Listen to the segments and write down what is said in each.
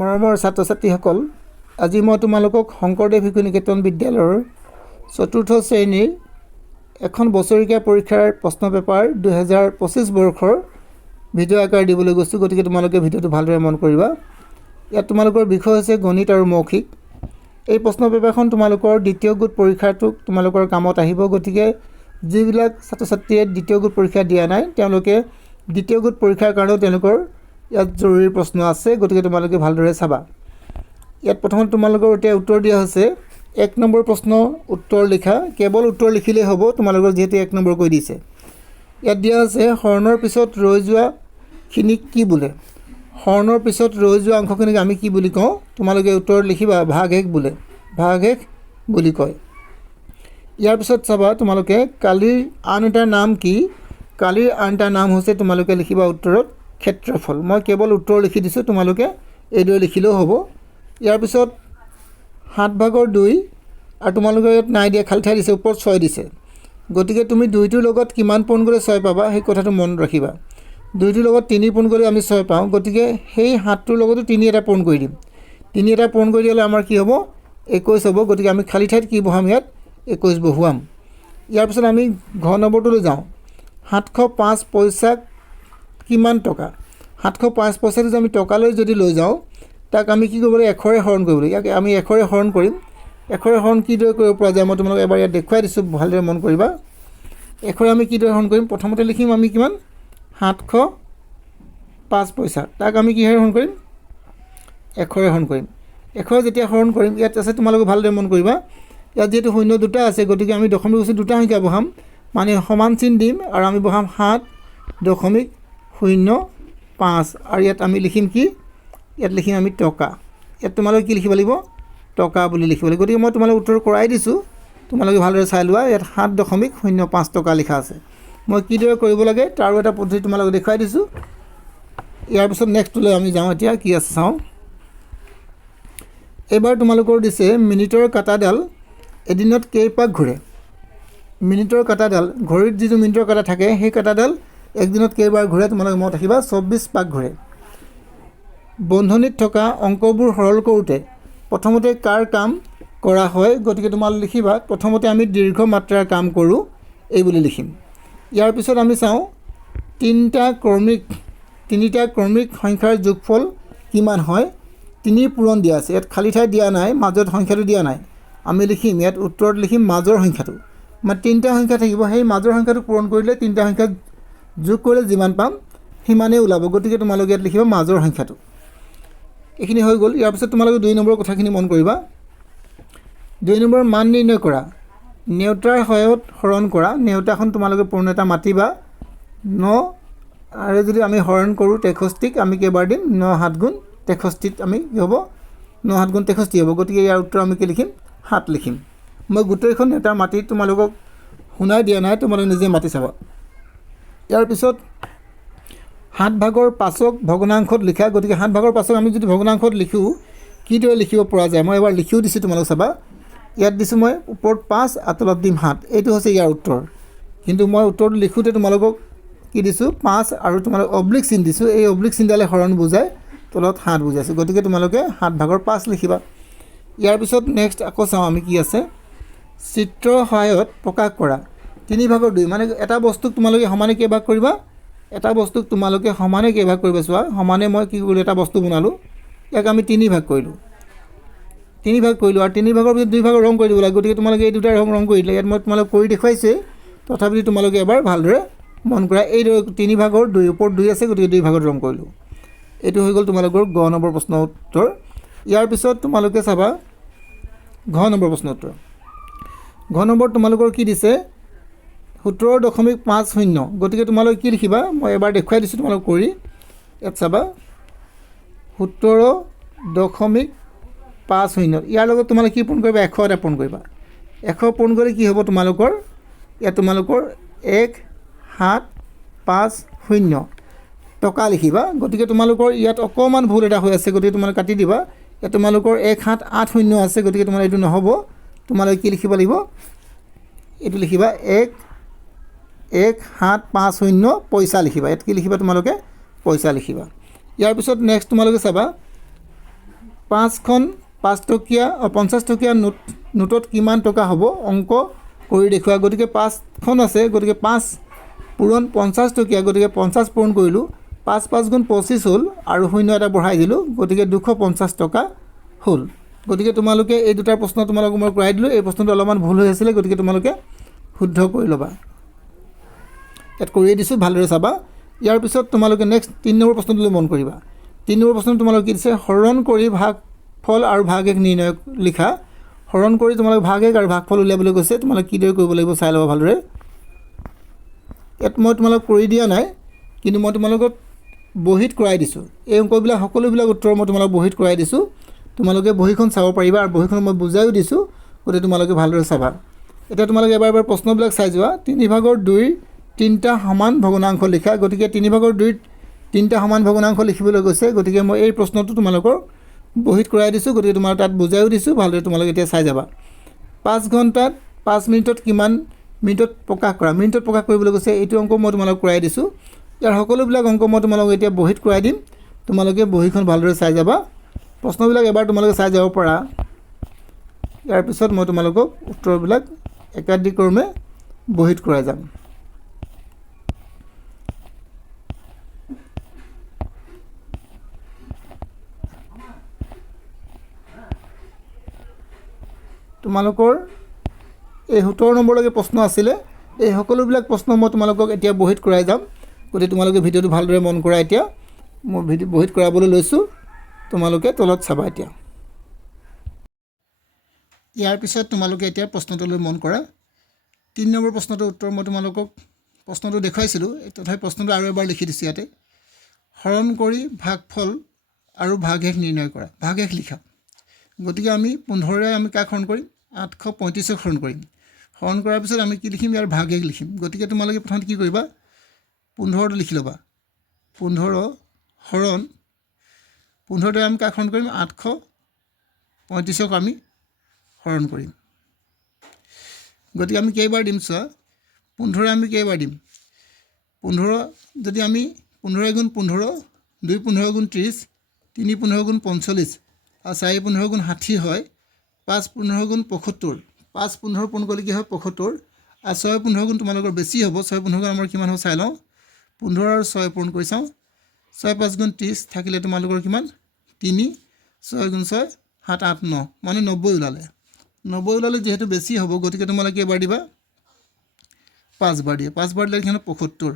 মৰমৰ ছাত্ৰ ছাত্ৰীসকল, আজি মই তোমালোকক শংকৰদেৱ শিশু নিকেতন বিদ্যালয়ৰ চতুৰ্থ শ্ৰেণীৰ এখন বছৰীয়া পৰীক্ষাৰ প্ৰশ্ন পেপাৰ 2025 বৰ্ষৰ ভিডিঅ' আকাৰ দিবলৈ গৈছোঁ। গতিকে তোমালোকে ভিডিঅ'টো ভালদৰে মন কৰিবা। ইয়াত তোমালোকৰ বিষয় হৈছে গণিত আৰু মৌখিক। এই প্ৰশ্ন পেপাৰখন তোমালোকৰ দ্বিতীয় গোট পৰীক্ষাটোক তোমালোকৰ কামত আহিব। গতিকে যিবিলাক ছাত্ৰ ছাত্ৰীয়ে দ্বিতীয় গোট পৰীক্ষা দিয়া নাই তেওঁলোকে দ্বিতীয় গোট পৰীক্ষাৰ কাৰণেও তেওঁলোকৰ ইয়াত জৰুৰী প্ৰশ্ন আছে। গতিকে তোমালোকে ভালদৰে চাবা। ইয়াত প্ৰথমতে তোমালোকৰ এতিয়া উত্তৰ দিয়া হৈছে 1 নম্বৰ প্ৰশ্ন উত্তৰ লিখা। কেৱল উত্তৰ লিখিলেই হ'ব, তোমালোকৰ যিহেতু 1 নম্বৰ কৈ দিছে। ইয়াত দিয়া আছে হৰণৰ পিছত ৰৈ যোৱাখিনিক কি বোলে। হৰণৰ পিছত ৰৈ যোৱা অংশখিনিক আমি কি বুলি কওঁ? তোমালোকে উত্তৰ লিখিবা ভাগশেষ বোলে, ভাগশেষ বুলি কয়। ইয়াৰ পিছত চাবা তোমালোকে কালিৰ আন এটা নাম কি? কালিৰ আন এটা নাম হৈছে তোমালোকে লিখিবা উত্তৰত ক্ষেত্ৰফল। মই কেৱল উত্তৰ লিখি দিছোঁ, তোমালোকে এইদৰে লিখিলেও হ'ব। ইয়াৰ পিছত 7/2 আৰু তোমালোকে ইয়াত নাই দিয়া, খালী ঠাই দিছে, ওপৰত 6 দিছে। গতিকে তুমি 2টোৰ লগত কিমান পোন গ'লে 6 পাবা সেই কথাটো মনত ৰাখিবা। 2টোৰ লগত 3 পোন গ'লে আমি 6 পাওঁ। গতিকে সেই 7টোৰ লগতো 3 এটা পূৰণ কৰি দিম। 3 এটা পূৰণ কৰি দিলে আমাৰ কি হ'ব? 21 হ'ব। গতিকে আমি খালী ঠাইত কি বহাম? ইয়াত 21 বহুৱাম। ইয়াৰ পিছত আমি ঘ নম্বৰটোলৈ যাওঁ। 705 পইচা কিমান টকা? 705 পইচাটো যে আমি টকালৈ যদি লৈ যাওঁ, তাক আমি কি কৰিব লাগিব? 100ৰে হৰণ কৰিব লাগিব। ইয়াক আমি 100ৰে হৰণ কৰিম। 100ৰে হৰণ কিদৰে কৰিব পৰা যায় মই তোমালোকক এবাৰ ইয়াত দেখুৱাই দিছোঁ, ভালদৰে মন কৰিবা। 100ৰে আমি কিদৰে হৰণ কৰিম? প্ৰথমতে লিখিম আমি কিমান? 705 পইচা। তাক আমি কিহেৰে হৰণ কৰিম? 100ৰে হৰণ কৰিম। 100 যেতিয়া হৰণ কৰিম, ইয়াত আছে তোমালোকে ভালদৰে মন কৰিবা। ইয়াত যিহেতু শূন্য দুটা আছে, গতিকে আমি দশমিক বস্তু দুটা সংখ্যা বহাম, মানে সমান চিন দিম আৰু আমি বহাম 7.05 আৰু ইয়াত আমি লিখিম কি? ইয়াত লিখিম আমি টকা। ইয়াত তোমালোকে কি লিখিব লাগিব? টকা বুলি লিখিব লাগিব। গতিকে মই তোমালোকক উত্তৰ কৰাই দিছোঁ, তোমালোকে ভালদৰে চাই লোৱা। ইয়াত 7.05 টকা লিখা আছে। মই কিদৰে কৰিব লাগে তাৰো এটা পদ্ধতি তোমালোকক দেখুৱাই দিছোঁ। ইয়াৰ পিছত নেক্সটলৈ আমি যাওঁ। এতিয়া কি আছে চাওঁ। এইবাৰ তোমালোকৰ দিছে মিনিটৰ কাঁটাডাল এদিনত কেইপাক ঘূৰে? মিনিটৰ কাঁটাডাল, ঘড়ীত যিটো মিনিটৰ কাঁটা থাকে সেই কাঁটাডাল একদিনত কেইবাৰ ঘূৰে? তোমালোকে মনত ৰাখিবা 24 পাক ঘূৰে। বন্ধনীত থকা অংকবোৰ সৰল কৰোঁতে প্ৰথমতে কাৰ কাম কৰা হয়? গতিকে তোমালোকে লিখিবা প্ৰথমতে আমি দীৰ্ঘ মাত্ৰাৰ কাম কৰোঁ, এই বুলি লিখিম। ইয়াৰ পিছত আমি চাওঁ তিনিটা ক্ৰমিক সংখ্যাৰ যোগফল কিমান হয়? 3 পূৰণ দিয়া আছে। ইয়াত খালী ঠাই দিয়া নাই, মাজত সংখ্যাটো দিয়া নাই। আমি লিখিম ইয়াত উত্তৰত লিখিম মাজৰ সংখ্যাটো। মানে 3টা সংখ্যা থাকিব, সেই মাজৰ সংখ্যাটো পূৰণ কৰিলে 3টা সংখ্যা যোগ কৰিলে যিমান পাম সিমানেই ওলাব। গতিকে তোমালোকে ইয়াত লিখিবা মাজৰ সংখ্যাটো। এইখিনি হৈ গ'ল। ইয়াৰ পিছত তোমালোকে 2 নম্বৰ কথাখিনি মন কৰিবা। 2 নম্বৰ মান নিৰ্ণয় কৰা। নেওতাৰ সহায়ত হৰণ কৰা। নেওতাখন তোমালোকে পূৰ্ণ এটা মাতিবা। 9 আৰু যদি আমি হৰণ কৰোঁ 63ক আমি কেইবাৰ দিম? 9 7 গুণ 63 আমি কি হ'ব? 9 7 গুণ 63 হ'ব। গতিকে ইয়াৰ উত্তৰ আমি কি লিখিম? 7 লিখিম। মই গোটেইখন নেওতাৰ মাতি তোমালোকক শুনাই দিয়া নাই, তোমালোকে নিজে মাতি চাবা। ইয়াৰ পিছত 7/5ক ভগ্নাংশত লিখা। গতিকে 7/5ক আমি যদি ভগ্নাংশত লিখোঁ কিদৰে লিখিব পৰা যায় মই এবাৰ লিখিও দিছোঁ, তোমালোক চাবা। ইয়াত দিছোঁ মই ওপৰত 5 আৰু তলত দিম 7। এইটো হৈছে ইয়াৰ উত্তৰ। কিন্তু মই উত্তৰটো লিখোঁতে তোমালোকক কি দিছোঁ? 5 আৰু তোমালোক অব্লিক চিন দিছোঁ। এই অব্লিক চিনডালে হৰণ বুজায়, তলত 7 বুজাইছোঁ। গতিকে তোমালোকে 7/5 লিখিবা। ইয়াৰ পিছত নেক্সট আকৌ চাওঁ আমি কি আছে। চিত্ৰৰ সহায়ত প্ৰকাশ কৰা। 3/2 মানে এটা বস্তুক তোমালোকে সমানে কেইভাগ কৰিবা? এটা বস্তুক তোমালোকে সমানে কেইভাগ কৰিবা? চোৱা, সমানে মই কি কৰিলোঁ? এটা বস্তু বনালোঁ, ইয়াক আমি 3 ভাগ কৰিলোঁ। 3 ভাগ কৰিলোঁ আৰু 3 ভাগৰ পিছত 2 ভাগৰ ৰং কৰি দিব লাগে। গতিকে তোমালোকে এই দুটা ৰং কৰি দিলে। ইয়াত মই তোমালোক কৰি দেখুৱাইছোৱেই, তথাপি তোমালোকে এবাৰ ভালদৰে মন কৰা। এইদৰে 3/2 ওপৰত 2 আছে, গতিকে 2 ভাগত ৰং কৰিলোঁ। এইটো হৈ গ'ল তোমালোকৰ গ নম্বৰ প্ৰশ্নৰ উত্তৰ। ইয়াৰ পিছত তোমালোকে চাবা ঘ নম্বৰ প্ৰশ্নৰ উত্তৰ। ঘ নম্বৰ তোমালোকৰ কি দিছে? 17.50। গতিকে তোমালোকে কি লিখিবা? মই এবাৰ দেখুৱাই দিছোঁ তোমালোক কৰি। ইয়াত চাবা 17.50। ইয়াৰ লগত তোমালোকে কি পূৰণ কৰিবা? 100 এটা পূৰণ কৰিবা। 100 পূৰণ কৰিলে কি হ'ব তোমালোকৰ? ইয়াত তোমালোকৰ 1750 টকা লিখিবা। গতিকে তোমালোকৰ ইয়াত অকণমান ভুল এটা হৈ আছে, গতিকে তোমালোকে কাটি দিবা। ইয়াত তোমালোকৰ 1780 আছে, গতিকে তোমাৰ এইটো নহ'ব। তোমালোকে কি লিখিব লাগিব? এইটো লিখিবা 1750 পইচা লিখিবা। ইয়াত কি লিখিবা? তোমালোকে পইচা লিখিবা। ইয়াৰ পিছত নেক্সট তোমালোকে চাবা 5খন 5 টকীয়া 50 টকীয়া নোটত কিমান টকা হ'ব অংক কৰি দেখুওৱা। গতিকে 5খন আছে, গতিকে 5 পূৰণ 50 টকীয়া, গতিকে 50 পূৰণ কৰিলোঁ, 5 5 গুণ 25 হ'ল আৰু শূন্য এটা বঢ়াই দিলোঁ, গতিকে 250 টকা হ'ল। গতিকে তোমালোকে এই দুটা প্ৰশ্ন তোমালোকক মই কৰাই দিলোঁ। এই প্ৰশ্নটো অলপমান ভুল হৈ আছিলে, গতিকে তোমালোকে শুদ্ধ কৰি ল'বা। ইয়াত কৰিয়ে দিছোঁ, ভালদৰে চাবা। ইয়াৰ পিছত তোমালোকে নেক্সট 3 নম্বৰ প্ৰশ্নটোলৈ মন কৰিবা। 3 নম্বৰ প্ৰশ্নটো তোমালোকে কি দিছে, হৰণ কৰি ভাগফল আৰু ভাগশেষ নিৰ্ণয় লিখা। হৰণ কৰি তোমালোকে ভাগশেষ আৰু ভাগফল উলিয়াবলৈ কৈছে। তোমালোকে কিদৰে কৰিব লাগিব চাই ল'বা ভালদৰে। ইয়াত মই তোমালোকক কৰি দিয়া নাই, কিন্তু মই তোমালোকক বহীত কৰাই দিছোঁ। এই অংকবিলাক সকলোবিলাক উত্তৰ মই তোমালোকক বহীত কৰাই দিছোঁ। তোমালোকে বহীখন চাব পাৰিবা আৰু বহীখন মই বুজাইও দিছোঁ, গতিকে তোমালোকে ভালদৰে চাবা। এতিয়া তোমালোকে এবাৰ প্ৰশ্নবিলাক চাই যোৱা। 3/2 তিনিটা সমান ভগ্নাংশ লিখা। গতিকে 3/2 তিনিটা সমান ভগ্নাংশ লিখিবলৈ গৈছে। গতিকে মই এই প্ৰশ্নটো তোমালোকৰ বহীত কৰাই দিছোঁ, গতিকে তোমালোক তাত বুজাইও দিছোঁ, ভালদৰে তোমালোকে এতিয়া চাই যাবা। 5 ঘণ্টাত 5 মিনিটত কিমান মিনিটত প্ৰকাশ কৰা, মিনিটত প্ৰকাশ কৰিবলৈ কৈছে। এইটো অংক মই তোমালোকক কৰাই দিছোঁ। ইয়াৰ সকলোবিলাক অংক মই তোমালোকক এতিয়া বহীত কৰাই দিম, তোমালোকে বহীখন ভালদৰে চাই যাবা। প্ৰশ্নবিলাক এবাৰ তোমালোকে চাই যাব পাৰা। ইয়াৰ পিছত মই তোমালোকক উত্তৰবিলাক একাদিক্ৰমে বহীত কৰাই যাম। তোমালোকৰ এই 17 নম্বৰলৈকে প্ৰশ্ন আছিলে। এই সকলোবিলাক প্ৰশ্ন মই তোমালোকক এতিয়া বহীত কৰাই যাম, গতিকে তোমালোকে ভিডিঅ'টো ভালদৰে মন কৰা। এতিয়া মই বহীত কৰাবলৈ লৈছোঁ, তোমালোকে তলত চাবা। এতিয়া ইয়াৰ পিছত তোমালোকে এতিয়া প্ৰশ্নটোলৈ মন কৰা। 3 নম্বৰ প্ৰশ্নটোৰ উত্তৰ মই তোমালোকক প্ৰশ্নটো দেখুৱাইছিলোঁ, তথাপি প্ৰশ্নটো আৰু এবাৰ লিখি দিছোঁ ইয়াতে। হৰণ কৰি ভাগফল আৰু ভাগশেষ নিৰ্ণয় কৰা, ভাগশেষ লিখা। গতিকে আমি 15ৰে আমি কাক হৰণ কৰিম, 835ক হৰণ কৰিম। হৰণ কৰাৰ পিছত আমি কি লিখিম, ইয়াৰ ভাগশেষ লিখিম। গতিকে তোমালোকে প্ৰথমতে কি কৰিবা, 15টো লিখি ল'বা। 15 হৰণ 15ৰে আমি কাক হৰণ কৰিম, 835ক আমি হৰণ কৰিম। গতিকে আমি কেইবাৰ দিম চোৱা, 15ৰে আমি কেইবাৰ দিম, 15 যদি আমি 15 গুণ 15, 2 15 গুণ 30, 3 15 গুণ 45 আৰু 4 15 গুণ 60 হয়, 5 15 গুণ 75, 5 15 পূৰণ কৰিলে কি হয় 75, আৰু 6 15 গুণ তোমালোকৰ বেছি হ'ব। 6 15 গুণ আমাৰ কিমান হ'ব চাই লওঁ, 15 আৰু 6 পূৰণ কৰি চাওঁ, 6 5 গুণ 30 থাকিলে তোমালোকৰ কিমান 3, 6 গুণ 6 7 8 9, মানে 90 ওলালে। 90 ওলালে যিহেতু বেছি হ'ব, গতিকে তোমালোকে এবাৰ দিবা, 5 বাৰ দিয়ে, 5 বাৰ দিলে কিমান 75,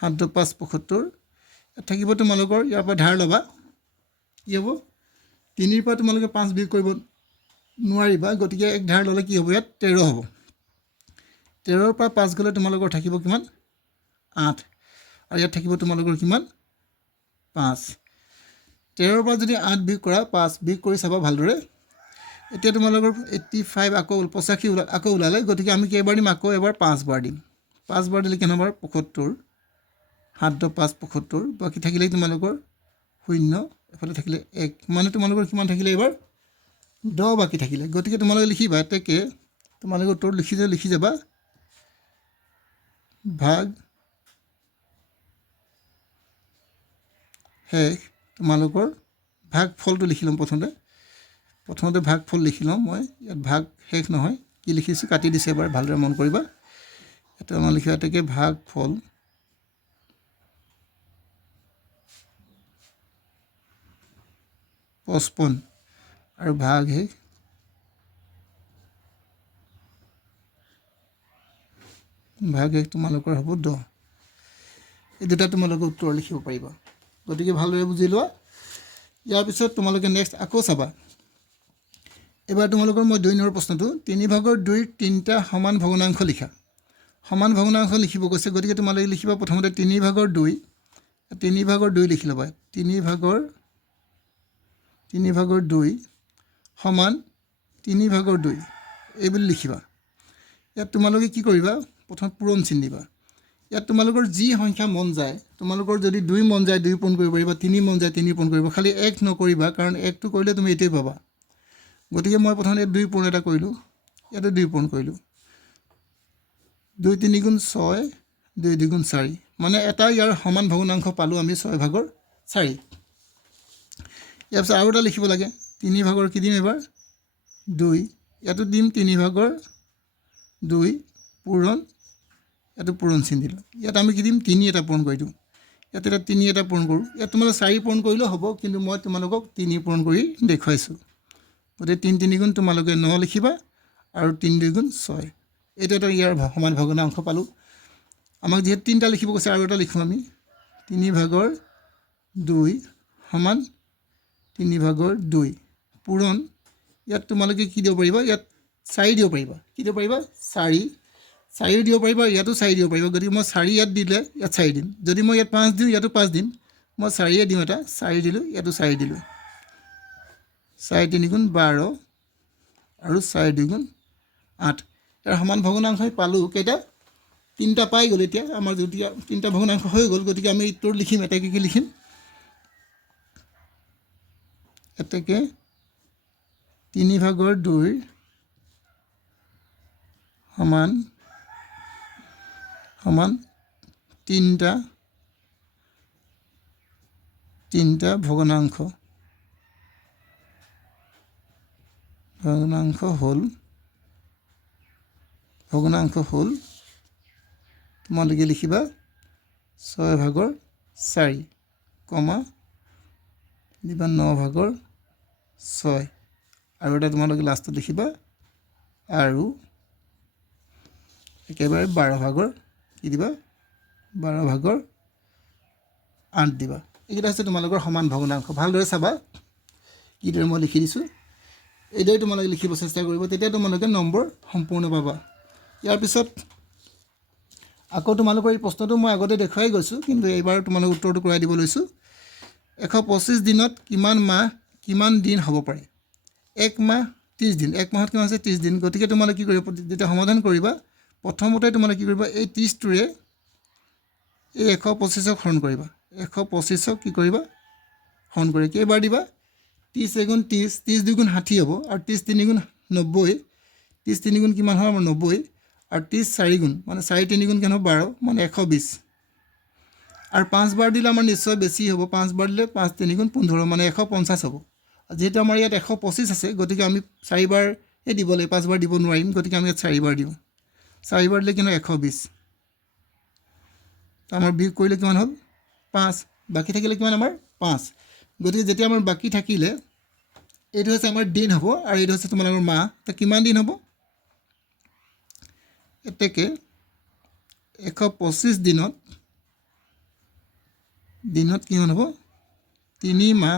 7 5 75 থাকিব তোমালোকৰ। ইয়াৰ পৰা ধাৰ ল'বা, কি হ'ব 3ৰ পৰা তোমালোকে 5 বিয়োগ কৰিব নোৱাৰিবা, গতিকে এক ধাৰ ল'লে কি হ'ব, ইয়াত 13 হ'ব। 13ৰ পৰা 5 গ'লে তোমালোকৰ থাকিব কিমান 8, আৰু ইয়াত থাকিব তোমালোকৰ কিমান 5। 13ৰ পৰা যদি 8 বিয়োগ কৰা, 5 বিয়োগ কৰি চাবা ভালদৰে। এতিয়া তোমালোকৰ 85 আকৌ 85 আকৌ ওলালে, গতিকে আমি কেইবাৰ দিম, আকৌ এবাৰ 5 বাৰ দিম। 5 বাৰ দিলে কিমান হ'ব 75, 7 5 75, বাকী থাকিলে তোমালোকৰ 0, এফালে থাকিলে 1, মানে তোমালোকৰ কিমান থাকিলে এইবাৰ 10 বাকী থাকিলে। গতিকে তোমালোকে লিখিবা, এতেকে তোমালোকে উত্তৰ লিখি যাবা, ভাগ শেষ তোমালোকৰ ভাগফলটো লিখি ল'ম। প্ৰথমতে ভাগফল লিখি লওঁ মই, ইয়াত ভাগ শেষ নহয়, কি লিখিছোঁ কাটি দিছে, এবাৰ ভালদৰে মন কৰিবা। এটা মই লিখা এতেকে ভাগফল পঁচপন্ন আৰু ভাগশেষ তোমালোকৰ হ'ব 10। এই দুটা তোমালোকে উত্তৰ লিখিব পাৰিবা। গতিকে ভালদৰে বুজি লোৱা। ইয়াৰ পিছত তোমালোকে নেক্সট আকৌ চাবা। এবাৰ তোমালোকৰ মই 2 নম্বৰ প্ৰশ্নটো, 3/2 তিনিটা সমান ভগ্নাংশ লিখা। সমান ভগ্নাংশ লিখিব কৈছে, গতিকে তোমালোকে লিখিবা প্ৰথমতে 3/2 লিখি ল'বা। 3/2 সমান 3/2 এইবুলি লিখিবা। ইয়াত তোমালোকে কি কৰিবা, প্ৰথম পূৰণ চিন দিবা। ইয়াত তোমালোকৰ যি সংখ্যা মন যায়, তোমালোকৰ যদি 2 মন যায় 2 পূৰণ কৰিব পাৰিবা, 3 মন যায় 3 পূৰণ কৰিব, খালি 1 নকৰিবা, কাৰণ 1টো কৰিলে তুমি এইটোৱে পাবা। গতিকে মই প্ৰথমতে 2 পূৰণ এটা কৰিলোঁ, ইয়াতে 2 পূৰণ কৰিলোঁ। 2 3 গুণ 6, 2 2 গুণ 4, মানে এটা ইয়াৰ সমান ভগ্নাংশ পালোঁ আমি 6/4। ইয়াৰ পিছত আৰু এটা লিখিব লাগে 3 ভাগৰ কি দিম এবাৰ 2 ইয়াতো দিম 3 ভাগৰ 2 পূৰণ ইয়াতো পূৰণ চিন দিলোঁ ইয়াত আমি কি দিম 3 এটা পূৰণ কৰি দিওঁ ইয়াত এটা 3 এটা পূৰণ কৰোঁ ইয়াত তোমালোকে 4 পূৰণ কৰিলেও হ'ব কিন্তু মই তোমালোকক 3 পূৰণ কৰি দেখুৱাইছোঁ গতিকে 3 3 গুণ তোমালোকে 9 লিখিবা আৰু 3 2 গুণ 6 এইটো এটা ইয়াৰ সমান ভগ্নাংশ পালোঁ আমাক যিহেতু 3টা লিখিব কৈছে আৰু এটা লিখোঁ আমি 3 ভাগৰ 2 সমান 3 ভাগৰ 2 পূৰণ ইয়াত তোমালোকে কি দিব পাৰিবা ইয়াত 4 দিব পাৰিবা কি দিব পাৰিবা 4 দিব পাৰিবা ইয়াতো 4 দিব পাৰিবা গতিকে মই 4 ইয়াত দিলে ইয়াত 4 দিম যদি মই ইয়াত 5 দিওঁ ইয়াতো 5 দিম মই 4 দিম এটা 4 দিলোঁ ইয়াতো 4 দিলোঁ 4 3 গুণ 12 আৰু 4 2 গুণ 8 ইয়াৰ সমান ভগ্নাংশ পালোঁ কেইটা 3টা পাই গ'ল এতিয়া আমাৰ যেতিয়া 3টা ভগ্নাংশ হৈ গ'ল গতিকে আমি এইটোৰ লিখিম এটাকে কি লিখিম এটাকে 3 ভাগৰ 2 সমান 3টা ভগ্নাংশ হ'ল তোমালোকে লিখিবা 6 ভাগৰ 4 কমা দিবা 9 ভাগৰ 6 আৰু এটা তোমালোকে লাষ্টত লিখিবা আৰু একেবাৰে 12 ভাগৰ কি দিবা 12 ভাগৰ 8 দিবা এইকেইটা হৈছে তোমালোকৰ সমান ভগ্নাংশ ভালদৰে চাবা কিদৰে মই লিখি দিছোঁ এইদৰে তোমালোকে লিখিব চেষ্টা কৰিব তেতিয়া তোমালোকে নম্বৰ সম্পূৰ্ণ পাবা ইয়াৰ পিছত আকৌ তোমালোকৰ এই প্ৰশ্নটো মই আগতে দেখুৱাই গৈছোঁ কিন্তু এইবাৰ তোমালোক উত্তৰটো কৰাই দিব লৈছোঁ 125 দিনত কিমান মাহ কিমান দিন হ'ব পাৰে 1 মাহ 30 দিন 1 মাহত কিমান আছে 30 দিন গতিকে তোমালোকে কি কৰিব যেতিয়া সমাধান কৰিবা প্ৰথমতে তোমালোকে কি কৰিবা এই 30টোৰে এই 125ক হৰণ কৰিবা 125ক কি কৰিবা হৰণ কৰি কেইবাৰ দিবা 30 এগুণ 30 30 2 গুণ 60 হ'ব আৰু 30 3 গুণ 90 30 3 গুণ কিমান হয় আমাৰ 90 আৰু 30 4 গুণ মানে 4 3 গুণ কিমান হ'ব 12 মানে 120 আৰু 5 বাৰ দিলে আমাৰ নিশ্চয় বেছি হ'ব 5 বাৰ দিলে 5 3 গুণ 15 মানে 150 হ'ব যেহেতু আমাৰ ইয়াত 125 আছে গতিকে আমি 4 বাৰ দিব লাগিব 5 বাৰ দিব নোৱাৰিম গতিকে আমি ইয়াত 4 বাৰ দিওঁ 4 বাৰ দিলে কিমান 120 আমাৰ বিয়োগ কৰিলে কিমান হ'ল 5 বাকী থাকিলে কিমান আমাৰ 5 গতিকে যেতিয়া আমাৰ বাকী থাকিলে এইটো হৈছে আমাৰ দিন হ'ব আৰু এইটো হৈছে তোমালোকৰ মাহ তা কিমান দিন হ'ব এতেকে 125 দিনত কিমান হ'ব 3 মাহ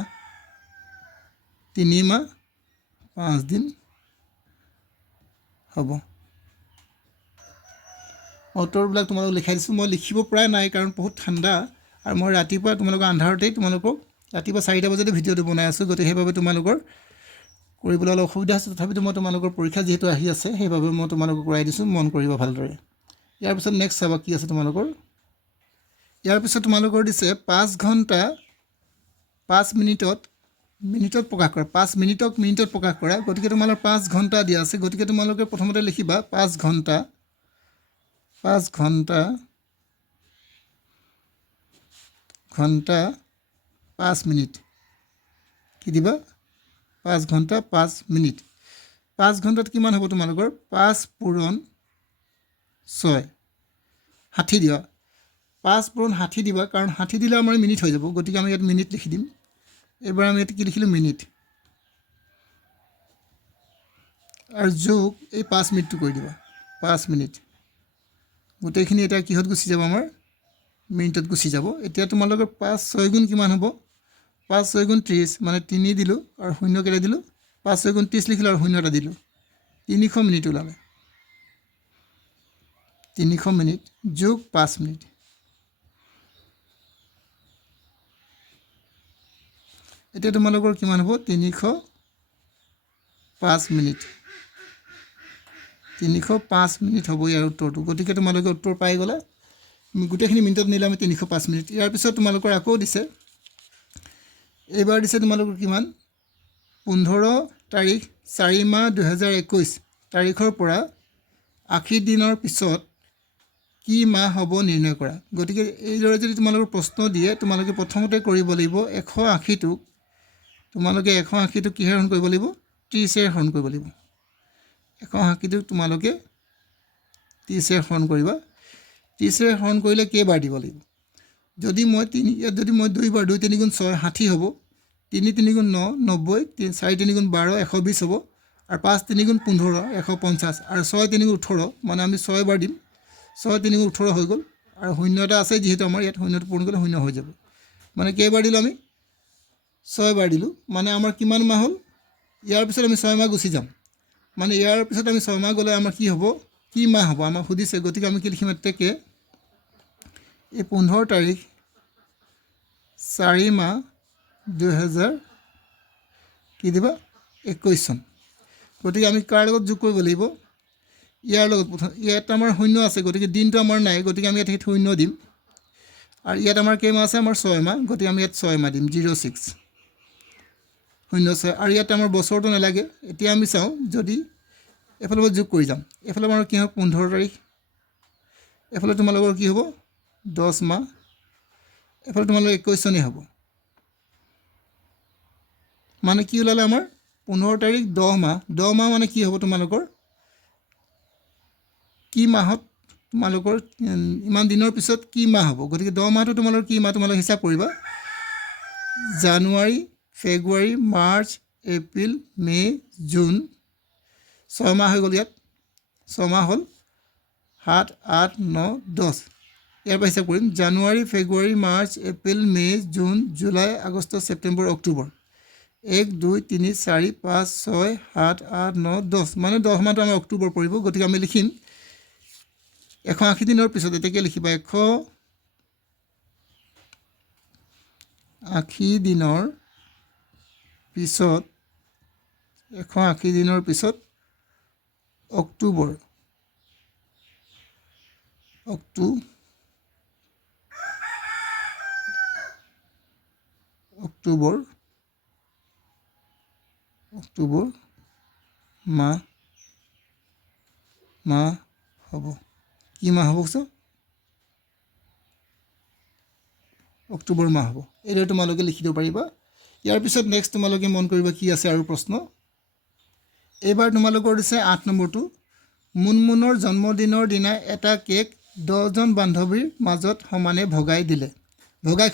5 দিন হ'ব উত্তৰবিলাক তোমালোকক লিখাই দিছোঁ মই লিখিব প্ৰায় নাই কাৰণ বহুত ঠাণ্ডা আৰু মই ৰাতিপুৱা তোমালোকৰ আন্ধাৰতেই তোমালোকক ৰাতিপুৱা 4টা বজাতে ভিডিঅ'টো বনাই আছোঁ গতিকে সেইবাবে তোমালোকৰ কৰিবলৈ অলপ অসুবিধা আছে তথাপিতো মই তোমালোকৰ পৰীক্ষা যিহেতু আহি আছে সেইবাবে মই তোমালোকক কৰাই দিছোঁ মন কৰিব ভালদৰে ইয়াৰ পিছত নেক্সট চাবা কি আছে তোমালোকৰ ইয়াৰ পিছত তোমালোকৰ দিছে 5 ঘণ্টা 5 মিনিটত প্ৰকাশ কৰা 5 মিনিটক মিনিটত প্ৰকাশ কৰা গতিকে তোমালোকৰ 5 ঘণ্টা দিয়া আছে গতিকে তোমালোকে প্ৰথমতে লিখিবা 5 ঘণ্টা 5 মিনিট কি দিবা 5 ঘণ্টা 5 মিনিট 5 ঘণ্টাত কিমান হ'ব তোমালোকৰ 5 পূৰণ 6 60 দিবা 5 পূৰণ 60 দিবা কাৰণ 60 দিলে আমাৰ মিনিট হৈ যাব গতিকে আমি ইয়াত মিনিট লিখি দিম এবাৰ আমি ইয়াত কি লিখিলোঁ মিনিট আৰু যোগ এই 5 মিনিটটো কৰি দিবা 5 মিনিট গোটেইখিনি এটা কিহত গুচি যাব আমাৰ মিনিটত গুচি যাব এতিয়া তোমালোকৰ 5 6 গুণ কিমান হ'ব 5 6 গুণ 30 মানে 3 দিলোঁ আৰু শূন্য কেইটা দিলোঁ 5 6 গুণ 30 লিখিলোঁ আৰু শূন্য এটা দিলোঁ 300 মিনিট ওলালে 300 মিনিট যোগ 5 মিনিট এতিয়া তোমালোকৰ কিমান হ'ব 305 মিনিট 305 মিনিট হ'ব ইয়াৰ উত্তৰটো গতিকে তোমালোকে উত্তৰ পাই গ'লা গোটেইখিনি মিনিটত নিলে আমি 305 মিনিট ইয়াৰ পিছত তোমালোকৰ আকৌ দিছে এইবাৰ দিছে তোমালোকৰ কিমান 15 তাৰিখ 4 মাহ 2021 তাৰিখৰ পৰা 80 দিনৰ পিছত কি মাহ হ'ব নিৰ্ণয় কৰা গতিকে এইদৰে যদি তোমালোকৰ প্ৰশ্ন দিয়ে তোমালোকে প্ৰথমতে কৰিব লাগিব 180টোক তোমালোকে 180টো কিহে হৰণ কৰিব লাগিব 30 হৰণ কৰিব লাগিব 180টো তোমালোকে 30 হৰণ কৰিবা 30 হৰণ কৰিলে কেইবাৰ দিব লাগিব যদি মই 2 বাৰ 2 3 গুণ 6 60 হ'ব 3 3 গুণ 9 90 4 3 গুণ 12 120 হ'ব আৰু 5 3 গুণ 15 150 আৰু 6 3 গুণ 18 মানে আমি 6 বাৰ দিম 6 3 গুণ 18 হৈ গ'ল আৰু শূন্য এটা আছে যেহেতু আমাৰ ইয়াত শূন্যটো পূৰণ কৰিলে শূন্য হৈ যাব মানে কেইবাৰ দিলোঁ আমি 6 বাৰ দিলোঁ মানে আমাৰ কিমান মাহ হ'ল ইয়াৰ পিছত আমি 6 মাহ গুচি যাম মানে ইয়াৰ পিছত আমি 6 মাহ গ'লে আমাৰ কি হ'ব কি মাহ হ'ব আমাক সুধিছে গতিকে আমি কি লিখিম এতেকে এই 15 তাৰিখ 4 মাহ 2000 কি দিবা 21 চন গতিকে আমি কাৰ লগত যোগ কৰিব লাগিব ইয়াৰ লগত প্ৰথম ইয়াত আমাৰ শূন্য আছে গতিকে দিনটো আমাৰ নাই গতিকে আমি ইয়াত শূন্য দিম আৰু ইয়াত আমাৰ কেইমাহ আছে আমাৰ 6 মাহ গতিকে আমি ইয়াত 6 মাহ দিম 06 শূন্য 6 আৰু ইয়াত আমাৰ বছৰটো নালাগে এতিয়া আমি চাওঁ যদি এফালে যোগ কৰি যাম এফালে আমাৰ কি হ'ব 15 তাৰিখ এফালে তোমালোকৰ কি হ'ব 10 মাহ এফালে তোমালোকৰ 21 চনেই হ'ব মানে কি ওলালে আমাৰ 15 তাৰিখ 10 মাহ মানে কি হ'ব তোমালোকৰ কি মাহত তোমালোকৰ ইমান দিনৰ পিছত কি মাহ হ'ব গতিকে 10 মাহটো তোমালোকৰ কি মাহ তোমালোকে হিচাপ কৰিবা জানুৱাৰী ফেব্ৰুৱাৰী মাৰ্চ এপ্ৰিল মে জুন 6 মাহ হৈ গ'ল ইয়াত 6 মাহ হ'ল 7 8 9 10 ইয়াৰ পৰা হিচাপ কৰিম জানুৱাৰী ফেব্ৰুৱাৰী মাৰ্চ এপ্ৰিল মে জুন জুলাই আগষ্ট ছেপ্টেম্বৰ অক্টোবৰ 1 2 3 4 5 6 7 8 9 10 মানে 10 মাহটো আমাৰ অক্টোবৰ পৰিব গতিকে আমি লিখিম 180 দিনৰ পিছত এতেকে লিখিবা 180 দিনৰ পিছত 180 দিনৰ পিছত অক্টোবৰ মাহ হ'ব কি মাহ হ'ব কৈছে অক্টোবৰ মাহ হ'ব এইদৰে তোমালোকে লিখি দিব পাৰিবা ইয়াৰ পিছত নেক্সট তোমালোকে মন কৰিবা কি আছে আৰু প্ৰশ্ন এইবাৰ তোমালোকৰ দিছে 8 নম্বৰটো মুনমুনৰ জন্মদিনৰ দিনা এটা কেক 10 জন বান্ধৱীৰ মাজত সমানে ভগাই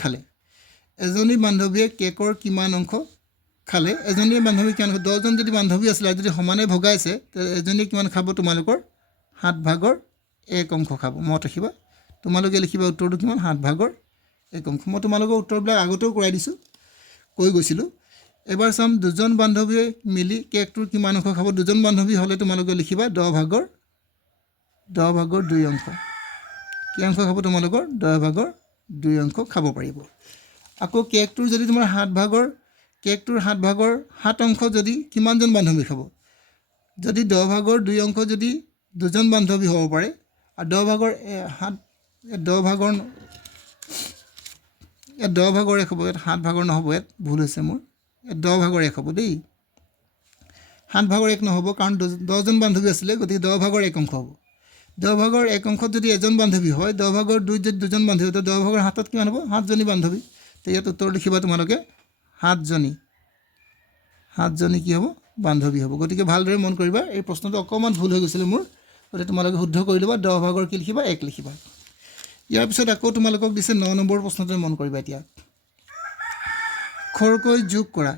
খালে এজনী বান্ধৱীয়ে কেকৰ কিমান অংশ খালে এজনী বান্ধৱী কিমান 10 জন যদি বান্ধৱী আছিল আৰু যদি সমানে ভগাইছে তে এজনী কিমান খাব তোমালোকৰ 7 ভাগৰ 1 অংশ খাব মনত ৰাখিবা তোমালোকে লিখিবা উত্তৰটো কিমান 7 ভাগৰ 1 অংশ মই তোমালোকৰ উত্তৰবিলাক আগতেও কৰাই দিছোঁ কৈ গৈছিলোঁ এবাৰ চাম দুজন বান্ধৱীয়ে মিলি কেকটোৰ কিমান অংশ খাব দুজন বান্ধৱী হ'লে তোমালোকে লিখিবা 10 ভাগৰ 2 অংশ কি অংশ খাব তোমালোকৰ 10 ভাগৰ 2 অংশ খাব পাৰিব আকৌ কেকটোৰ যদি তোমাৰ 7 ভাগৰ 7 অংশ যদি কিমানজন বান্ধৱী খাব যদি 10 ভাগৰ 2 অংশ যদি দুজন বান্ধৱী হ'ব পাৰে আৰু 10 ভাগৰ 10 ভাগৰ 1 হ'ব ইয়াত 7 ভাগৰ নহ'ব ইয়াত ভুল হৈছে মোৰ 10 ভাগৰ 1 হ'ব দেই 7 ভাগৰ 1 নহ'ব কাৰণ 10 জন বান্ধৱী আছিলে গতিকে 10 ভাগৰ 1 অংশ হ'ব 10 ভাগৰ 1 অংশত যদি এজন বান্ধৱী হয় 10 ভাগৰ 2 যদি দুজন বান্ধৱী তো 10 ভাগৰ 7ত কিমান হ'ব 7 জনী বান্ধৱী তো ইয়াত উত্তৰ লিখিবা তোমালোকে 7 জনী কি হ'ব বান্ধৱী হ'ব গতিকে ভালদৰে মন কৰিবা এই প্ৰশ্নটো অকমান ভুল হৈ গৈছিল মোৰ গতিকে তোমালোকে শুদ্ধ কৰি ল'বা 10 ভাগৰ কি লিখিবা 1 লিখিবা ইয়াৰ পিছত আকৌ তোমালোকক দিছে 9 নম্বৰ প্ৰশ্নটো মন কৰিবা এতিয়া খৰকৈ যোগ কৰা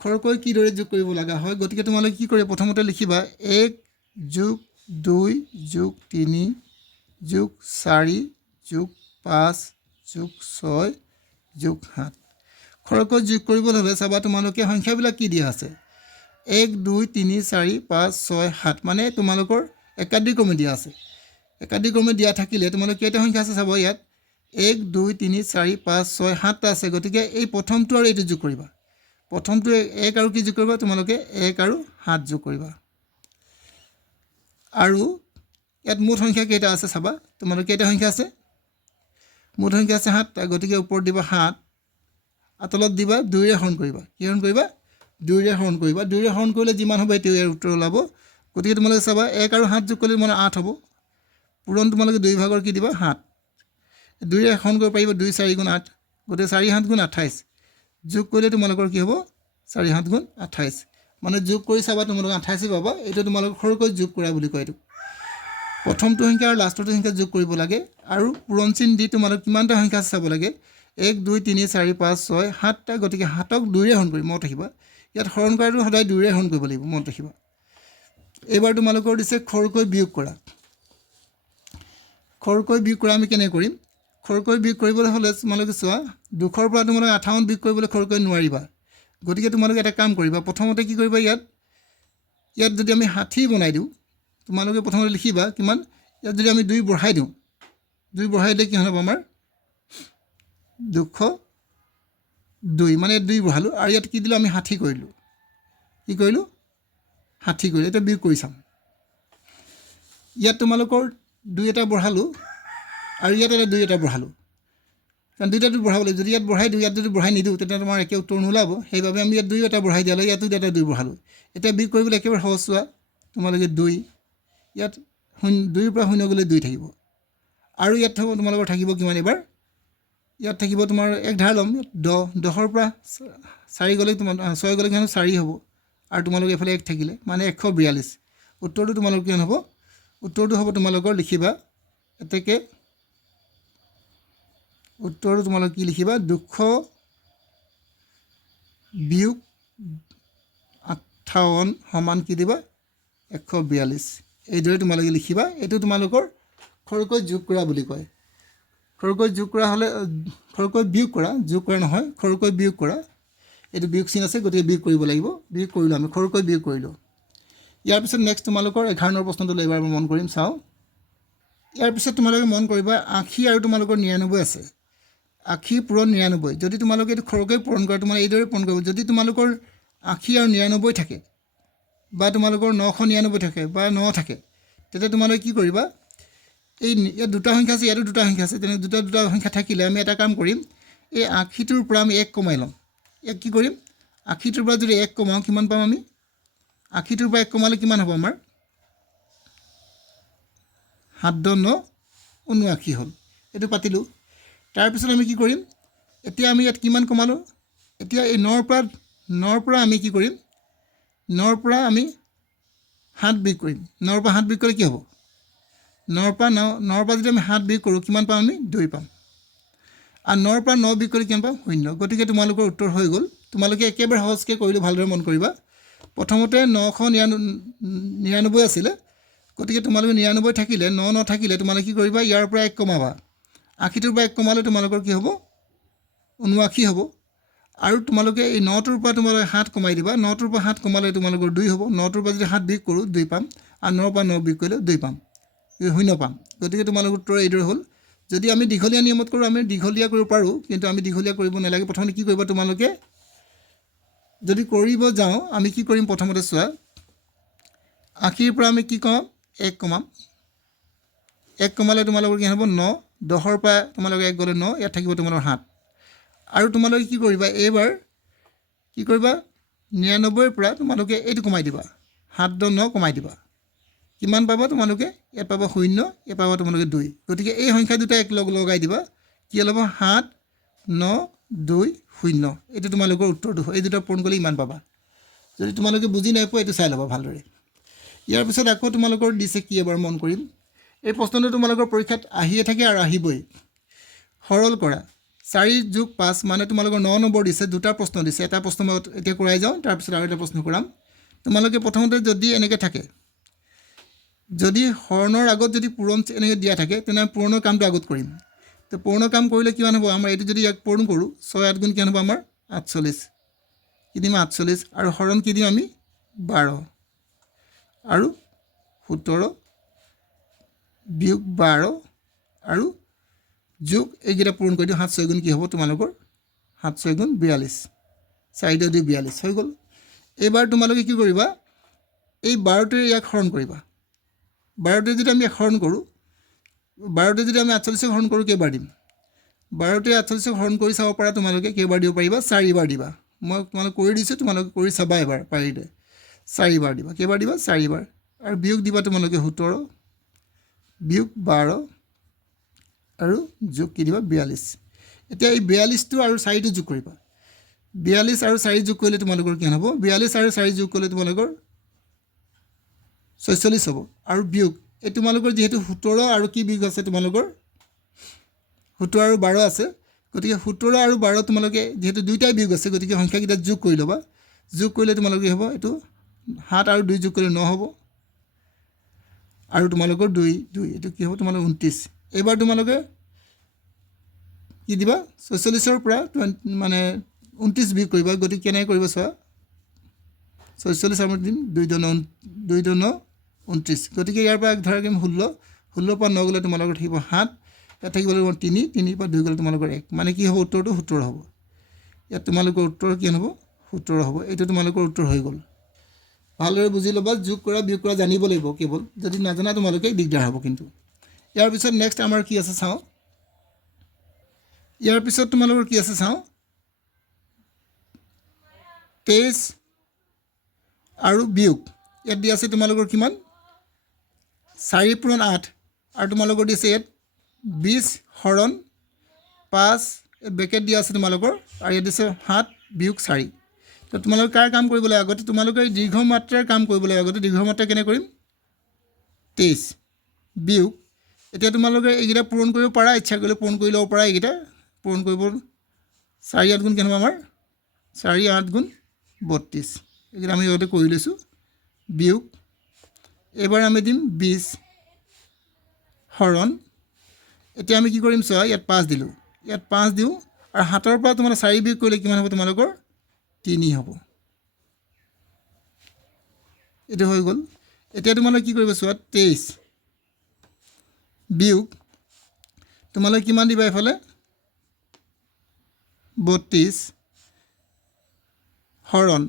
খৰকৈ কিদৰে যোগ কৰিব লগা হয় গতিকে তোমালোকে কি কৰে প্ৰথমতে লিখিবা 1 + 2 + 3 + 4 + 5 + 6 + 7 খৰকৈ যোগ কৰিবলৈ হ'লে চাবা তোমালোকে সংখ্যাবিলাক কি দিয়া আছে 1 2 3 4 5 6 7 মানে তোমালোকৰ একাধিক্ৰমে দিয়া আছে একাধিক্ৰমে দিয়া থাকিলে তোমালোকে কেইটা সংখ্যা আছে চাবা ইয়াত 1 2 3 4 5 6 7টা আছে গতিকে এই প্ৰথমটো আৰু এইটো যোগ কৰিবা প্ৰথমটো 1 আৰু কি যোগ কৰিবা তোমালোকে 1 আৰু 7 যোগ কৰিবা আৰু ইয়াত মুঠ সংখ্যা কেইটা আছে চাবা তোমালোকে কেইটা সংখ্যা আছে মুঠ সংখ্যা আছে 7টা গতিকে ওপৰত দিবা 7 আতলত দিবা 2 ৰে হৰণ কৰিবা কি হৰণ কৰিবা 2 ৰে হৰণ কৰিবা 2 ৰে হৰণ কৰিলে যিমান হ'ব এটো ইয়াৰ উত্তৰ ওলাব গতিকে তোমালোকে চাবা 1 আৰু 7 যোগ কৰিলে মানে 8 হ'ব পূৰণ তোমালোকে 2 ভাগৰ কি দিবা 7 2 ৰে হৰণ কৰিব পাৰিবা 2 4 × 8 গতিকে 4 7 × 28 যোগ কৰিলে তোমালোকৰ কি হ'ব 4 7 গুণ 28 মানে যোগ কৰি চাবা তোমালোকে 28 পাবা এইটো তোমালোকে সৰুকৈ যোগ কৰা বুলি কয় এইটো প্ৰথমটো সংখ্যা আৰু লাষ্টৰটো সংখ্যা যোগ কৰিব লাগে আৰু পূৰণ চিন দি তোমালোকে কিমানটা সংখ্যা চাব লাগে 1 2 3 4 5 6 7টা গতিকে 7ক 2ৰে হৰণ কৰি মনত ৰাখিবা ইয়াত হৰণ কৰাটো সদায় 2ৰে হৰণ কৰিব লাগিব মনত ৰাখিবা এইবাৰ তোমালোকৰ দিছে খৰকৈ বিয়োগ কৰা আমি কেনে কৰিম খৰকৈ বিয়োগ কৰিবলৈ হ'লে তোমালোকে চোৱা 200ৰ পৰা তোমালোকে 58 বিয়োগ কৰিবলৈ খৰকৈ নোৱাৰিবা গতিকে তোমালোকে এটা কাম কৰিবা প্ৰথমতে কি কৰিবা ইয়াত যদি আমি 60 বনাই দিওঁ তোমালোকে প্ৰথমতে লিখিবা কিমান ইয়াত যদি আমি 2 বঢ়াই দিওঁ 2 বঢ়াই দিলে কি হ'ব আমাৰ 202 মানে 2 বঢ়ালো আৰু ইয়াত কি দিলো আমি 60 কৰিলো কি কৰিলো 60 কৰিলো এটা বিয়োগ কৰি চাম ইয়াত তোমালোকৰ 2 এটা বঢ়ালো আৰু ইয়াত এটা 2 এটা বঢ়ালো কাৰণ দুইটাটো বঢ়াব লাগিব যদি ইয়াত বঢ়াই দিওঁ ইয়াত যদি বঢ়াই নিদিওঁ তেতিয়া তোমাৰ একে উত্তৰ নোলাব সেইবাবে আমি ইয়াত 2 এটা বঢ়াই দিয়ালে ইয়াতো এটা 2 বঢ়ালো এতিয়া বিয়োগ কৰিবলৈ একেবাৰে সহজ চোৱা তোমালোকে 2 ইয়াত 2ৰ পৰা 0 গ'লে 2 থাকিব আৰু ইয়াত তোমালোকৰ থাকিব কিমান এবাৰ ইয়াত থাকিব তোমাৰ এক ধাৰ ল'ম 10ৰ পৰা 4 গ'লে তোমাৰ 6 গ'লে কিমান 4 হ'ব আৰু তোমালোকে এফালে 1 থাকিলে মানে 142 উত্তৰটো তোমালোকৰ কিমান হ'ব উত্তৰটো হ'ব তোমালোকৰ লিখিবা এতেকে উত্তৰটো তোমালোকে কি লিখিবা 200 বিয়োগ 58 সমান কি দিবা 142 এইদৰে তোমালোকে লিখিবা এইটো তোমালোকৰ খৰকৈ যোগ কৰা বুলি কয় খৰকৈ যোগ কৰা হ'লে খৰকৈ বিয়োগ কৰা যোগ কৰা নহয় খৰকৈ বিয়োগ কৰা এইটো বিয়োগ চিন আছে গতিকে বিয়োগ কৰিব লাগিব বিয়োগ কৰিলোঁ আমি খৰকৈ বিয়োগ কৰিলোঁ ইয়াৰ পিছত নেক্সট তোমালোকৰ 11 নম্বৰ প্ৰশ্নটো এবাৰ মন কৰিম চাওঁ ইয়াৰ পিছত তোমালোকে মন কৰিবা 80 আৰু তোমালোকৰ 99 আছে 80 পূৰণ 99 যদি তোমালোকে এইটো খৰকৈ পূৰণ কৰা তোমালোকে এইদৰে পূৰণ কৰিব যদি তোমালোকৰ 80 আৰু 99 থাকে বা তোমালোকৰ 999 থাকে বা 9 থাকে তেতিয়া তোমালোকে কি কৰিবা এই ইয়াত দুটা সংখ্যা আছে ইয়াতো দুটা সংখ্যা আছে তেনে দুটা সংখ্যা থাকিলে আমি এটা কাম কৰিম এই 80টোৰ পৰা আমি 1 কমাই ল'ম ইয়াক কি কৰিম 80টোৰ পৰা যদি 1 কমাওঁ কিমান পাম আমি 80টোৰ পৰা 1 কমালে কিমান হ'ব আমাৰ 7 9 79 হ'ল এইটো পাতিলোঁ তাৰপিছত আমি কি কৰিম এতিয়া আমি ইয়াত কিমান কমালোঁ এতিয়া এই 9ৰ পৰা আমি কি কৰিম 9ৰ পৰা আমি 7 বিয়োগ কৰিম 9ৰ পৰা 7 বিয়োগ কৰিলে কি হ'ব 9ৰ পৰা যদি আমি 7 বিয়োগ কৰোঁ কিমান পাম আমি 2 পাম আৰু 9ৰ পৰা 9 বিয়োগ কৰিলে কিমান পাম 0 গতিকে তোমালোকৰ উত্তৰ হৈ গ'ল তোমালোকে একেবাৰে সহজকৈ কৰিলে ভালদৰে মন কৰিবা প্ৰথমতে 999 আছিলে গতিকে তোমালোকে 99 থাকিলে 9 নাথাকিলে তোমালোকে কি কৰিবা ইয়াৰ পৰা 1 কমাবা 80টোৰ পৰা 1 কমালে তোমালোকৰ কি হ'ব 79 হ'ব আৰু তোমালোকে এই 9টোৰ পৰা তোমালোকে 7 কমাই দিবা 9টোৰ পৰা 7 কমালে তোমালোকৰ 2 হ'ব 9টোৰ পৰা যদি 7 বিয়োগ কৰোঁ 2 পাম আৰু 9ৰ পৰা 9 বিয়োগ কৰিলে 2 পাম 0 পাম গতিকে তোমালোকৰ উত্তৰ এইদৰে হ'ল যদি আমি দীঘলীয়া নিয়মত কৰোঁ আমি দীঘলীয়া কৰিব পাৰোঁ কিন্তু আমি দীঘলীয়া কৰিব নালাগে প্ৰথমতে কি কৰিবা তোমালোকে যদি কৰিব যাওঁ আমি কি কৰিম প্ৰথমতে চোৱা 80ৰ পৰা আমি কি কমাম 1 কমাম 1 কমালে তোমালোকৰ কি হ'ব 9 10ৰ পৰা তোমালোকে 1 গ'লে 9 ইয়াত থাকিব তোমালোকৰ 7 আৰু তোমালোকে কি কৰিবা এইবাৰ কি কৰিবা 99ৰ পৰা তোমালোকে এইটো কমাই দিবা 7 10 9 কমাই দিবা কিমান পাবা তোমালোকে ইয়াত পাবা 0 ইয়াত পাবা তোমালোকে 2 গতিকে এই সংখ্যা দুটা এক লগাই দিবা কি হ'ব 7 9 2 0 এইটো তোমালোকৰ উত্তৰটো এই দুটা পূৰণ কৰিলে ইমান পাবা যদি তোমালোকে বুজি নাই পোৱা এইটো চাই ল'বা ভালদৰে ইয়াৰ পিছত আকৌ তোমালোকৰ দিছে কি এবাৰ মন কৰিম এই প্ৰশ্নটো তোমালোকৰ পৰীক্ষাত আহিয়ে থাকে আৰু আহিবই সৰল কৰা 4 যোগ 5 মানে তোমালোকৰ 9 নম্বৰ দিছে দুটা প্ৰশ্ন দিছে এটা প্ৰশ্ন মই এতিয়া কৰাই যাওঁ তাৰপিছত আৰু এটা প্ৰশ্ন কৰাম তোমালোকে প্ৰথমতে যদি এনেকৈ থাকে যদি হৰণৰ আগত যদি পূৰণ এনেকৈ দিয়া থাকে তেনে পূৰণৰ কামটো আগত কৰিম তো পূৰণৰ কাম কৰিলে কিমান হ'ব আমাৰ এইটো যদি ইয়াক পূৰণ কৰোঁ 6 8 গুণ কিমান হ'ব আমাৰ 48 কি দিম 48 আৰু হৰণ কি দিম আমি 12 আৰু 17 বিয়োগ 12 আৰু যোগ এইকেইটা পূৰণ কৰি দিওঁ 7 6 গুণ কি হ'ব তোমালোকৰ 7 6 গুণ 42 4 2 42 হৈ গ'ল এইবাৰ তোমালোকে কি কৰিবা এই 12টোৰে ইয়াক হৰণ কৰিবা 12টোৱে যদি আমি হৰণ কৰোঁ 12টোৱে যদি আমি 48ক হৰণ কৰোঁ কেইবাৰ দিম 12টোৱে 48ক হৰণ কৰি চাব পাৰা তোমালোকে কেইবাৰ দিব পাৰিবা 4 বাৰ দিবা মই তোমালোকে কৰি দিছোঁ তোমালোকে কৰি চাবা এবাৰ পাৰিলে 4 বাৰ দিবা কেইবাৰ দিবা 4 বাৰ আৰু বিয়োগ দিবা তোমালোকে 17 বিয়োগ 12 আৰু যোগ কি দিবা 42 এতিয়া এই 42টো আৰু 4টো যোগ কৰিবা 42 আৰু 4 যোগ কৰিলে তোমালোকৰ কিমান হ'ব 42 আৰু 4 যোগ কৰিলে তোমালোকৰ 46 হ'ব আৰু বিয়োগ এই তোমালোকৰ যেহেতু 17 আৰু কি বিয়োগ আছে তোমালোকৰ 17 আৰু 12 আছে গতিকে 17 আৰু 12 তোমালোকে যেহেতু দুইটাই বিয়োগ আছে গতিকে সংখ্যাকেইটা যোগ কৰি ল'বা যোগ কৰিলে তোমালোকৰ কি হ'ব এইটো 7 আৰু 2 যোগ কৰিলে 9 হ'ব আৰু তোমালোকৰ 2 এইটো কি হ'ব তোমালোকৰ 29 এবাৰ তোমালোকে কি দিবা 46 ৰ পৰা মানে 29 বিয়োগ কৰিবা গতিকে কেনে কৰিব চোৱা 46 আমাৰ দিম 2 × 9 29 গতিকে ইয়াৰ পৰা ধৰা কিম 16 পৰা 9 গ'লে তোমালোকৰ থাকিব 7 ইয়াত থাকিব লাগিব 3 পৰা 2 গ'লে তোমালোকৰ 1 মানে কি হ'ব উত্তৰটো 17 হ'ব ইয়াত তোমালোকৰ উত্তৰ কি হ'ব 17 হ'ব এইটো তোমালোকৰ উত্তৰ হৈ গ'ল ভালদৰে বুজি ল'বা যোগ কৰা বিয়োগ কৰা জানিব লাগিব কেৱল যদি নাজানা তোমালোকে দিগদাৰ হ'ব কিন্তু ইয়াৰ পিছত নেক্সট আমাৰ কি আছে চাওঁ ইয়াৰ পিছত তোমালোকৰ কি আছে চাওঁ 23 আৰু বিয়োগ ইয়াত দিয়া আছে তোমালোকৰ কিমান 4 পূৰণ 8 আৰু তোমালোকৰ দিছে ইয়াত 20 হৰণ 5 ব্ৰেকেট দিয়া আছে তোমালোকৰ আৰু ইয়াত দিছে 7 বিয়োগ 4 তো তোমালোকে কাৰ কাম কৰিবলৈ আগতে তোমালোকে দীৰ্ঘ মাত্ৰাৰ কাম কৰিবলৈ আগতে দীৰ্ঘ মাত্ৰা কেনে কৰিম 23 বিয়োগ এতিয়া তোমালোকে এইকেইটা পূৰণ কৰিব পাৰা ইচ্ছা কৰিলে পূৰণ কৰি ল'ব পাৰা এইকেইটা পূৰণ কৰিব 4 8 গুণ কেনে হ'ব আমাৰ 4 8 গুণ 32 এইকেইটা আমি আগতে কৰি লৈছোঁ বিয়োগ এবাৰ আমি দিম 20 হৰণ এতিয়া আমি কি কৰিম চোৱা ইয়াত 5 দিলোঁ ইয়াত 5 দিওঁ আৰু 7 পৰা তোমালোকে 4 বিয়োগ কৰিলে কিমান হ'ব তোমালোকৰ 3 হ'ব এইটো হৈ গ'ল এতিয়া তোমালোকে কি কৰিব চোৱা 23 বিয়োগ তোমালোকে কিমান দিবা এফালে 32 হৰণ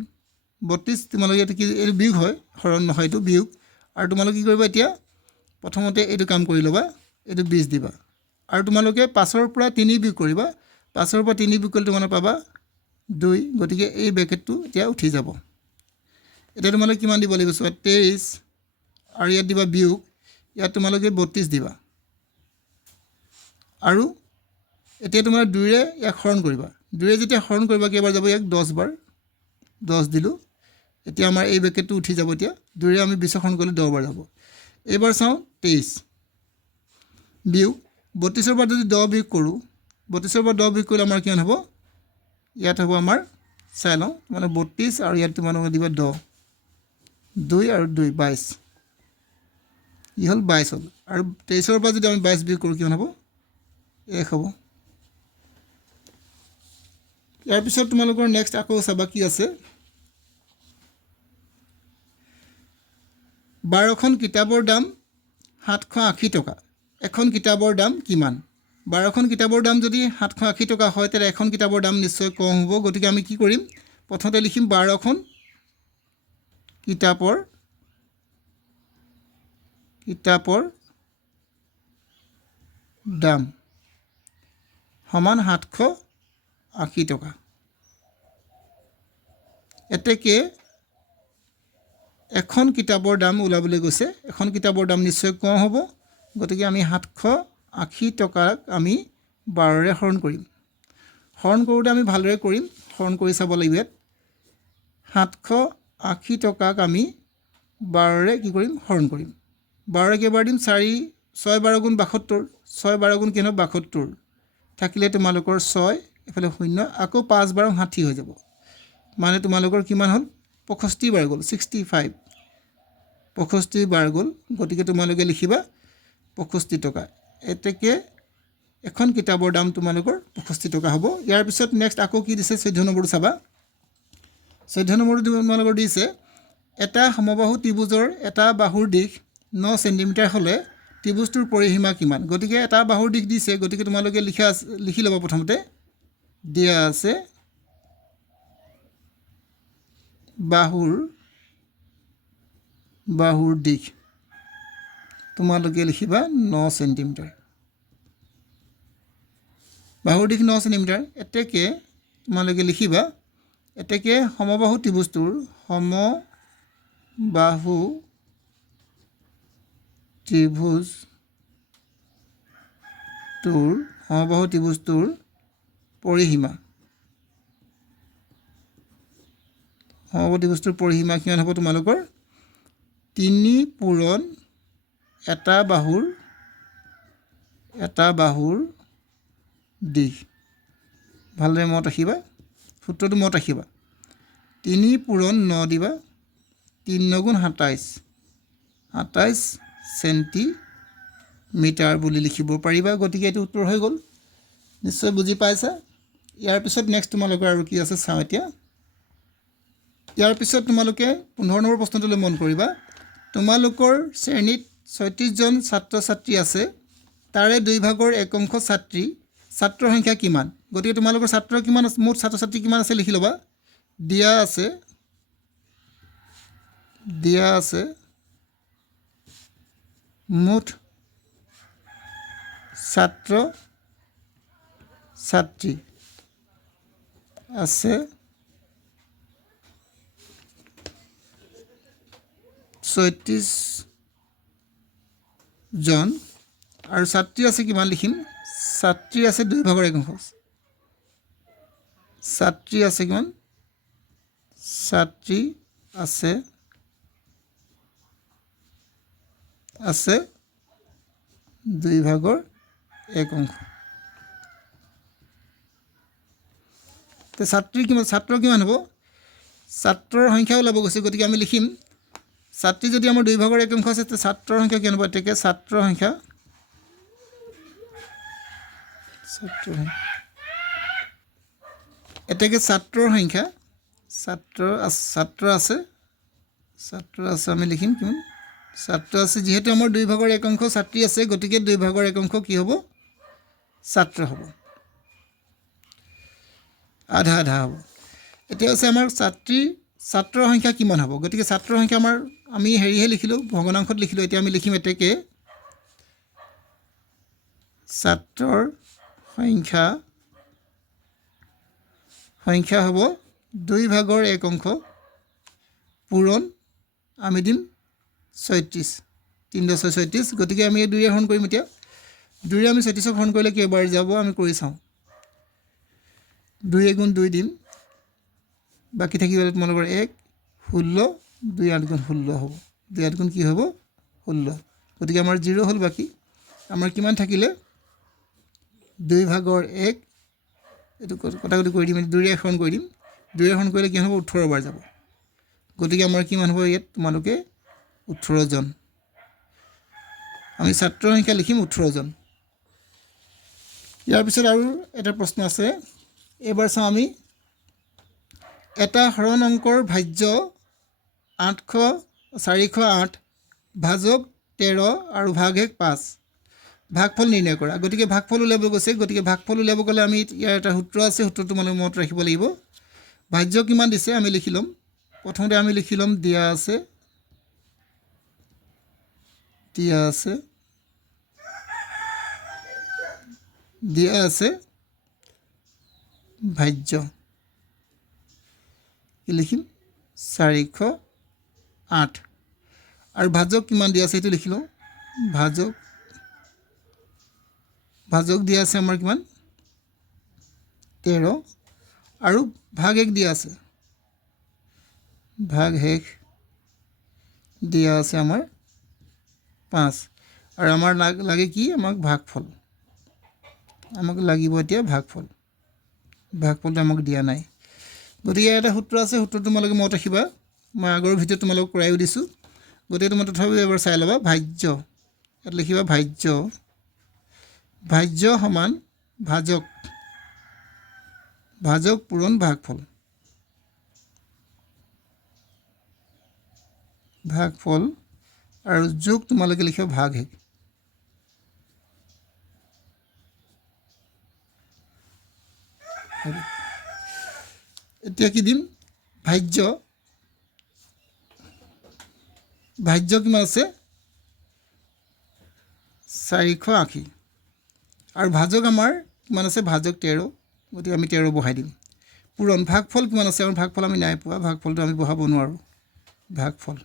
32 তোমালোকে ইয়াত কি এইটো বিয়োগ হয় হৰণ নহয় এইটো বিয়োগ আৰু তোমালোকে কি কৰিবা এতিয়া প্ৰথমতে এইটো কাম কৰি ল'বা এইটো 20 দিবা আৰু তোমালোকে 5 পৰা 3 বিয়োগ কৰিবা 5 পৰা 3 বিয়োগ কৰিলে তোমালোকে পাবা 2 গতিকে এই ব্ৰেকেটটো এতিয়া উঠি যাব এতিয়া তোমালোকে কিমান দিব লাগিব চোৱা 23 আৰু ইয়াত দিবা বিয়োগ ইয়াত তোমালোকে 32 দিবা আৰু এতিয়া তোমাৰ 2ৰে ইয়াক হৰণ কৰিবা 2ৰে যেতিয়া হৰণ কৰিবা কেইবাৰ যাব ইয়াক 10 বাৰ 10 দিলোঁ এতিয়া আমাৰ এই ব্ৰেকেটটো উঠি যাব এতিয়া 2ৰে আমি 20 হৰণ কৰিলে 10 বাৰ যাব এইবাৰ চাওঁ 23 বিয়োগ 32 পৰা যদি 10 বিয়োগ কৰোঁ 32 পৰা 10 বিয়োগ কৰিলে আমাৰ কিমান হ'ব ইয়াত হ'ব আমাৰ চাই লওঁ মানে 32 আৰু ইয়াত তোমালোকে দিবা 10 2 আৰু 2 22 ই হ'ল 22 হ'ল আৰু 23 পৰা যদি আমি 22 বিয়োগ কৰোঁ কিমান হ'ব 1 হ'ব ইয়াৰ পিছত তোমালোকৰ নেক্সট আকৌ চাবা কি আছে 12খন কিতাপৰ দাম 780 টকা এখন কিতাপৰ দাম কিমান 12খন কিতাপৰ দাম যদি 780 টকা হয় তেতিয়াহ'লে এখন কিতাপৰ দাম নিশ্চয় কম হ'ব গতিকে আমি কি কৰিম প্ৰথমতে লিখিম 12খন কিতাপৰ দাম সমান 780 টকা এতেকে এখন কিতাপৰ দাম ওলাবলৈ গৈছে এখন কিতাপৰ দাম নিশ্চয় কম হ'ব গতিকে আমি 780 টকাক আমি 12ৰে হৰণ কৰিম হৰণ কৰোঁতে আমি ভালদৰে কৰিম হৰণ কৰি চাব লাগিব 780 টকাক আমি 12ৰে কি কৰিম হৰণ কৰিম 12ৰে কেইবাৰ দিম 4 6 12 গুণ 72 6 12 গুণ কিমান 72 থাকিলে তোমালোকৰ 6 এফালে 0 আকৌ 5 বাৰ 60 হৈ যাব মানে তোমালোকৰ কিমান হ'ল 65 বাৰ গ'ল 65 65 বাৰ গ'ল গতিকে তোমালোকে লিখিবা 65 টকা এতেকে এখন কিতাপৰ দাম তোমালোকৰ 65 টকা হ'ব ইয়াৰ পিছত নেক্সট আকৌ কি দিছে 14 নম্বৰটো চাবা 14 নম্বৰটো তোমালোকৰ দিছে এটা সমবাহু ত্ৰিভুজৰ এটা বাহুৰ দিশ 9 সেন্টিমিটাৰ হ'লে ত্ৰিভুজটোৰ পৰিসীমা কিমান গতিকে এটা বাহুৰ দিশ দিছে গতিকে তোমালোকে লিখি ল'বা প্ৰথমতে দিয়া আছে বাহুৰ দিশ তোমালোকে লিখিবা 9 সেন্টিমিটাৰ বাহুৰ দিশ 9 সেন্টিমিটাৰ এতেকে তোমালোকে লিখিবা এতেকে সমবাহু ত্ৰিভুজটোৰ সমবাহু ত্ৰিভুজটোৰ পৰিসীমা সমৱৰ্তী বস্তুৰ পৰিসীমা কিমান হ'ব তোমালোকৰ 3 পূৰণ এটা বাহুৰ দিশ ভালদৰে মনত ৰাখিবা সূত্ৰটো মনত ৰাখিবা 3 পূৰণ 9 দিবা 3 9 গুণ 27 চেণ্টিমিটাৰ বুলি লিখিব পাৰিবা গতিকে এইটো উত্তৰ হৈ গ'ল নিশ্চয় বুজি পাইছা ইয়াৰ পিছত নেক্সট তোমালোকৰ আৰু কি আছে চাওঁ এতিয়া ইয়াৰ পিছত তোমালোকে 15 নম্বৰ প্ৰশ্নটোলৈ মন কৰিবা তোমালোকৰ শ্ৰেণীত 36 জন ছাত্ৰ ছাত্ৰী আছে তাৰে 2 ভাগৰ 1 অংশ ছাত্ৰৰ সংখ্যা কিমান গতিকে তোমালোকৰ ছাত্ৰ কিমান আছে মুঠ ছাত্ৰ ছাত্ৰী কিমান আছে লিখি ল'বা দিয়া আছে মুঠ ছাত্ৰ ছাত্ৰী আছে 36 জন আৰু ছাত্ৰী আছে কিমান লিখিম ছাত্ৰী আছে 2 ভাগৰ 1 অংশ ছাত্ৰী আছে কিমান ছাত্ৰী আছে 2 ভাগৰ 1 অংশ তে ছাত্ৰ কিমান হ'ব ছাত্ৰৰ সংখ্যা ওলাব গৈছে গতিকে আমি লিখিম ছাত্ৰী যদি আমাৰ 2 ভাগৰ 1 অংশ আছে তে ছাত্ৰৰ সংখ্যা কিমান হ'ব এতেকে ছাত্ৰৰ সংখ্যা ছাত্ৰ আছে আমি লিখিম কিমান ছাত্ৰ আছে যেহেতু আমাৰ 2 ভাগৰ 1 অংশ ছাত্ৰী আছে গতিকে 2 ভাগৰ 1 অংশ কি হ'ব ছাত্ৰ হ'ব আধা হ'ব এতিয়া আছে আমাৰ ছাত্ৰৰ সংখ্যা কিমান হ'ব গতিকে ছাত্ৰৰ সংখ্যা আমাৰ আমি হেৰিহে লিখিলোঁ ভগ্নাংশত লিখিলোঁ এতিয়া আমি লিখিম এতেকে ছাত্ৰৰ সংখ্যা হ'ব 2 ভাগৰ 1 অংশ পূৰণ আমি দিম 36 3 36 গতিকে আমি 2 হৰণ কৰিম এতিয়া 2 আমি 36ক হৰণ কৰিলে কেইবাৰ যাব আমি কৰি চাওঁ 2 গুণ 2 দিম বাকি থাকিব তোমালোকৰ 1 16 2 8 গুণ 16 হ'ব 2 8 গুণ কি হ'ব 16 গতিকে আমাৰ 0 হ'ল বাকি আমাৰ কিমান থাকিলে 2 ভাগৰ 1 এইটো কটাকটি কৰি দিম 2 হৰণ কৰি দিম 2 হৰণ কৰিলে কি হ'ব 18 বাৰ যাব গতিকে আমাৰ কিমান হ'ব ইয়াত তোমালোকে 18 জন আমি ছাত্ৰৰ সংখ্যা লিখিম 18 জন ইয়াৰ পিছত আৰু এটা প্ৰশ্ন আছে এবাৰ চাওঁ আমি এটা হৰণ অংকৰ ভাজ্য 408 ভাজক 13 আৰু ভাগশেষ 5 ভাগফল নিৰ্ণয় কৰা গতিকে ভাগফল উলিয়াব গৈছে গতিকে ভাগফল উলিয়াব গ'লে আমি ইয়াৰ এটা সূত্ৰ আছে সূত্ৰটো তোমালোকে মনত ৰাখিব লাগিব ভাজ্য কিমান দিছে আমি লিখি ল'ম প্ৰথমতে আমি লিখি ল'ম দিয়া আছে ভাজ্য কি লিখিম 408 আৰু ভাজক কিমান দিয়া আছে এইটো লিখি লওঁ ভাজক দিয়া আছে আমাৰ কিমান 13 আৰু ভাগশেষ দিয়া আছে আমাৰ 5 আৰু আমাৰ লাগে কি আমাক ভাগফল আমাক লাগিব এতিয়া ভাগফলটো আমাক দিয়া নাই গতিকে এটা সূত্ৰ আছে সূত্ৰটো তোমালোকে মনত ৰাখিবা মই আগৰ ভিডিঅ'ত তোমালোকক কৰাইও দিছোঁ গতিকে তোমালোকে তথাপিও এবাৰ চাই ল'বা ভাজ্য ইয়াত লিখিবা ভাজ্য সমান ভাজক পূৰণ ভাগফল আৰু যোগ তোমালোকে লিখিবা ভাগশেষ এতিয়া কি দিম ভাজ্য কিমান আছে 480 আৰু ভাজক আমাৰ কিমান আছে ভাজক 13 গতিকে আমি 13 বহাই দিম পূৰণ ভাগফল কিমান আছে আমাৰ ভাগফল আমি নাই পোৱা ভাগফলটো আমি বহাব নোৱাৰোঁ ভাগফল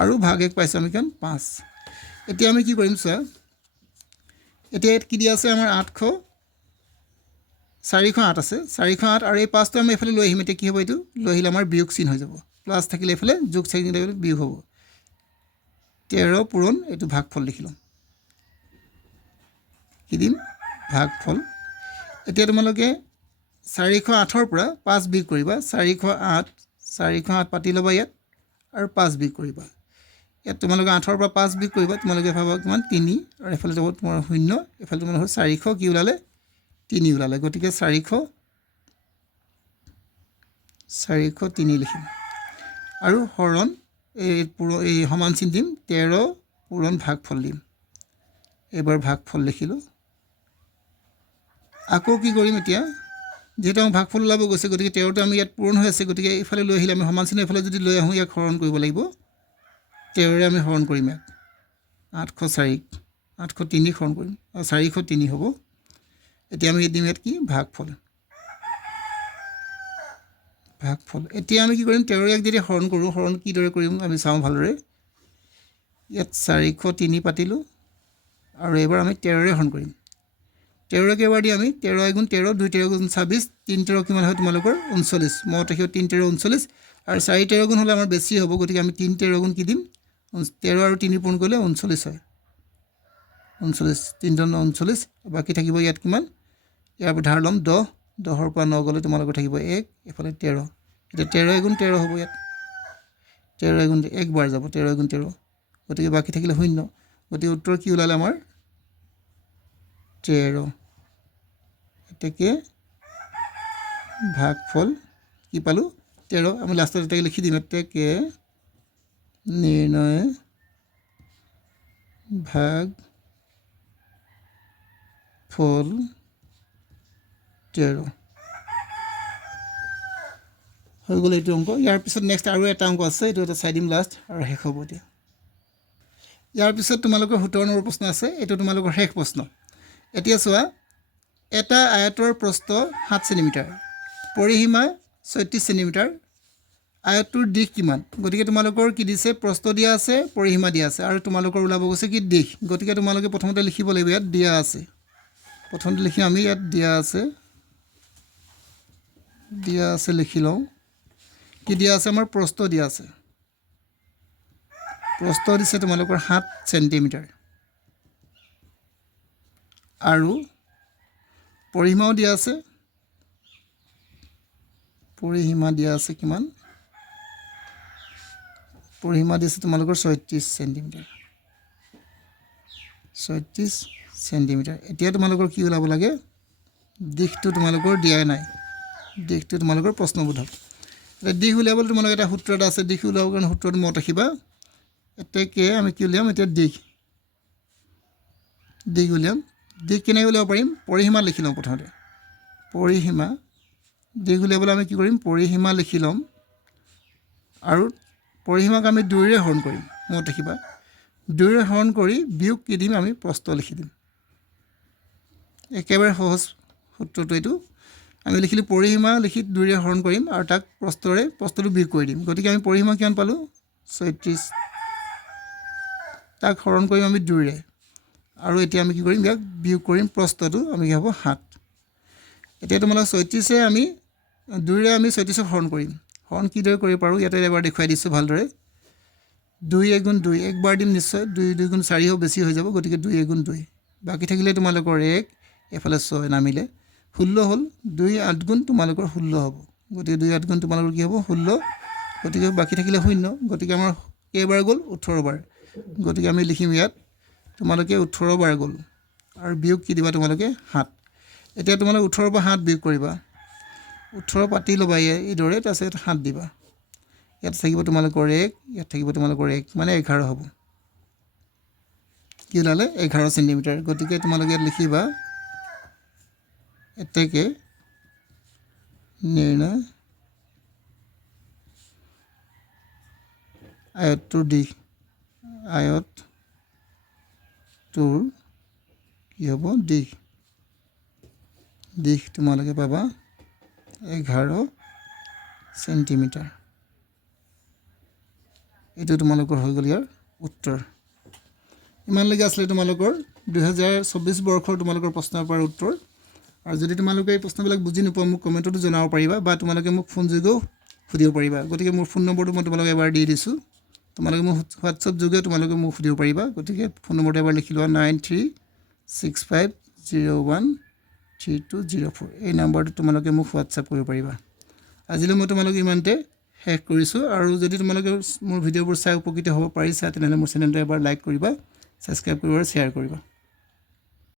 আৰু ভাগশেষ পাইছোঁ আমি কিমান 5 এতিয়া আমি কি কৰিম চোৱা এতিয়া কি দিয়া আছে আমাৰ 408 আছে 408 আৰু এই 5টো আমি এফালে লৈ আহিম এতিয়া কি হ'ব এইটো লৈ আহিলে আমাৰ বিয়োগ চিন হৈ যাব প্লাস থাকিলে এফালে যোগ চিন থাকিলে বিয়োগ হ'ব 13 পূৰণ এইটো ভাগফল লিখিলোঁ কি দিম ভাগফল এতিয়া তোমালোকে 408 ৰ পৰা 5 বিয়োগ কৰিবা 408 পাতি ল'বা ইয়াত আৰু 5 বিয়োগ কৰিবা ইয়াত তোমালোকে 8 ৰ পৰা 5 বিয়োগ কৰিবা তোমালোকে ভাবা কিমান 3 আৰু এফালে যাব তোমাৰ 0 এফালে তোমালোকৰ 400 কি ওলালে 3 ওলালে গতিকে 403 লিখিম আৰু হৰণ এই সমান চিন দিম 13 পূৰণ ভাগফল দিম এবাৰ ভাগফল লিখিলোঁ আকৌ কি কৰিম এতিয়া যেহেতু আমি ভাগফল ওলাব গৈছে গতিকে 13টো আমি ইয়াত পূৰণ হৈ আছে গতিকে এইফালে লৈ আহিলে আমি সমান চিন এইফালে যদি লৈ আহোঁ ইয়াক হৰণ কৰিব লাগিব 13ৰে আমি হৰণ কৰিম ইয়াক 803 হৰণ কৰিম 403 হ'ব এতিয়া আমি দিম ইয়াত কি ভাগফল এতিয়া আমি কি কৰিম 13 ইয়াক যদি হৰণ কৰোঁ হৰণ কিদৰে কৰিম আমি চাওঁ ভালদৰে ইয়াত 403 পাতিলোঁ আৰু এবাৰ আমি 13ৰে হৰণ কৰিম 13 কে এবাৰ দি আমি 13 × 13 2 13 × 26 3 13 কিমান হয় তোমালোকৰ 39 মই দেখিও 3 13 39 আৰু 4 13 গুণ হ'লে আমাৰ বেছি হ'ব গতিকে আমি 3 13 গুণ কি দিম 13 আৰু 3 পূৰণ কৰিলে 39 হয় 39 3 39 বাকি থাকিব ইয়াত কিমান ইয়াৰ পৰা ধাৰ ল'ম 10 10ৰ পৰা 9 গ'লে তোমালোকৰ থাকিব 1 এফালে 13 এতিয়া 13 × 13 হ'ব ইয়াত 13 × 1 বাৰ যাব 13 × 13 গতিকে বাকি থাকিলে 0 গতিকে উত্তৰ কি ওলালে আমাৰ 13 এতেকে ভাগফল কি পালো 13 আমি লাষ্টত এটাকে লিখি দিম এতেকে নিৰ্ণয় ভাগফল 13 হৈ গ'ল এইটো অংক ইয়াৰ পিছত নেক্সট আৰু এটা অংক আছে এইটো এটা চাই দিম লাষ্ট আৰু শেষ হ'ব এতিয়া ইয়াৰ পিছত তোমালোকৰ 17 নম্বৰ প্ৰশ্ন আছে এইটো তোমালোকৰ শেষ প্ৰশ্ন এতিয়া চোৱা এটা আয়তৰ প্ৰস্থ 7 সেমি পৰিসীমা 36 সেমি আয়তটোৰ দিশ কিমান গতিকে তোমালোকৰ কি দিছে প্ৰস্থ দিয়া আছে পৰিসীমা দিয়া আছে আৰু তোমালোকৰ ওলাব গৈছে কি দিশ গতিকে তোমালোকে প্ৰথমতে লিখিব লাগিব ইয়াত দিয়া আছে প্ৰথমতে লিখি আমি ইয়াত দিয়া আছে লিখি লওঁ কি দিয়া আছে আমাৰ প্ৰস্থ দিয়া আছে প্ৰস্থ দিছে তোমালোকৰ 7 সেমি আৰু পৰিসীমাও দিয়া আছে কিমান পৰিসীমা দিছে তোমালোকৰ 36 সেমি এতিয়া তোমালোকৰ কি ওলাব লাগে দিশটো তোমালোকৰ দিয়া নাই দিশটো তোমালোকৰ প্ৰশ্নবোধক এটা দিশ উলিয়াবলৈ তোমালোকৰ এটা সূত্ৰ এটা আছে দিশ উলিয়াবৰ কাৰণে সূত্ৰটো মনত ৰাখিবা এতেকে আমি কি উলিয়াম এতিয়া দিশ উলিয়াম দিশ কেনেকৈ উলিয়াব পাৰিম পৰিসীমা লিখি লওঁ প্ৰথমতে পৰিসীমা দিশ উলিয়াবলৈ আমি কি কৰিম পৰিসীমা লিখি ল'ম আৰু পৰিসীমাক আমি 2ৰে হৰণ কৰিম মনত ৰাখিবা 2ৰে হৰণ কৰি বিয়োগ কি দিম আমি প্ৰস্থ লিখি দিম একেবাৰে সহজ সূত্ৰটো এইটো আমি লিখিলোঁ পৰিসীমা লিখি 2ৰে হৰণ কৰিম আৰু তাক প্ৰস্থটো বিয়োগ কৰি দিম গতিকে আমি পৰিসীমা কিমান পালোঁ 36 তাক হৰণ কৰিম আমি 2ৰে আৰু এতিয়া আমি কি কৰিম ইয়াক বিয়োগ কৰিম প্ৰস্থটো আমি কি হ'ব 7 এতিয়া তোমালোক 36 আমি 2ৰে আমি 36ক হৰণ কৰিম হৰণ কিদৰে কৰিব পাৰোঁ ইয়াতে এবাৰ দেখুৱাই দিছোঁ ভালদৰে 2 × 2 একবাৰ দিম নিশ্চয় 2 2 × 4 হ'ব বেছি হৈ যাব গতিকে 2 × 2 বাকি থাকিলে তোমালোকৰ 1 এফালে 6 নামিলে 16 হ'ল 2 8 গুণ তোমালোকৰ 16 হ'ব গতিকে 2 8 গুণ তোমালোকৰ কি হ'ব 16 গতিকে বাকি থাকিলে 0 গতিকে আমাৰ কেইবাৰ গ'ল 18 বাৰ গতিকে আমি লিখিম ইয়াত তোমালোকে 18 বাৰ গ'ল আৰু বিয়োগ কি দিবা তোমালোকে 7 এতিয়া তোমালোকে 18 পৰা 7 বিয়োগ কৰিবা 18 পাতি ল'বা এইদৰে তাৰপিছত 7 দিবা ইয়াত থাকিব তোমালোকৰ 1 ইয়াত থাকিব তোমালোকৰ 1 মানে 11 হ'ব কি ওলালে 11 সেমি গতিকে তোমালোকে ইয়াত লিখিবা এতেকে নিৰ্ণয় আয়তটোৰ দিশ আয়তটোৰ কি হ'ব দিশ তোমালোকে পাবা 11 সেমি এইটো তোমালোকৰ হৈ গ'ল ইয়াৰ উত্তৰ ইমানলৈকে আছিলে তোমালোকৰ 2024 বৰ্ষৰ তোমালোকৰ প্ৰশ্ন পেপাৰৰ উত্তৰ আৰু যদি তোমালোকে এই প্ৰশ্নবিলাক বুজি নোপোৱা মোক কমেণ্টতো জনাব পাৰিবা বা তোমালোকে মোক ফোন যোগেও সুধিব পাৰিবা গতিকে মোৰ ফোন নম্বৰটো মই তোমালোকে এবাৰ দি দিছোঁ তোমালোকে মোক হোৱাটছআপ যোগেও তোমালোকে মোক সুধিব পাৰিবা গতিকে ফোন নম্বৰটো এবাৰ লিখি লোৱা 9365013204 এই নম্বৰটো তোমালোকে মোক হোৱাটছআপ কৰিব পাৰিবা আজিলৈ মই তোমালোকে ইমানতে শেষ কৰিছোঁ আৰু যদি তোমালোকে মোৰ ভিডিঅ'বোৰ চাই উপকৃত হ'ব পাৰিছা তেনেহ'লে মোৰ চেনেলটো এবাৰ লাইক কৰিবা ছাবস্ক্ৰাইব কৰিবা আৰু শ্বেয়াৰ কৰিবা